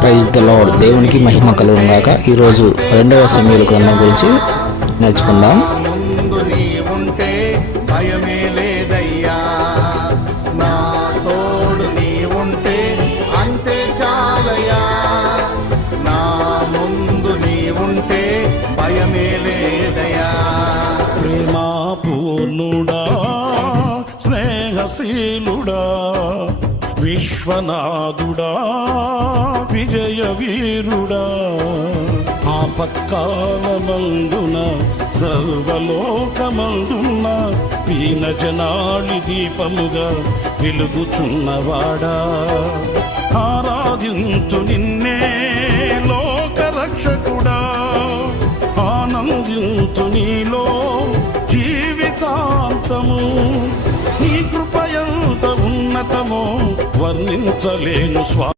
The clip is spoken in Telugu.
Praise the lord. దేవునికి మహిమ కలుగును గాక. ఈరోజు 2వ సమూయేలు గ్రంథం గురించి నేర్చుకుందాం. ముందు నీ ఉంటే భయమే లేదయ్యా, నా తోడు నీ ఉంటే అంతే చాలయ్యా. నా ముందు నీ ఉంటే భయమే లేదయ్యా. ప్రేమా పూర్ణుడా, స్నేహశీలుడా, విశ్వనాథుడా, విజయ వీరుడా, ఆపత్కాలమందున సర్వలోకమందున్న దీన జనాళి దీపముగా వెలుగుచున్నవాడా, ఆరాధింతు నిన్నే లోకరక్షకుడా, ఆనందింతు నీలో జీవితాంతము. నీ కృపయంత ఉన్నతమో వర్ణించలేను స్వా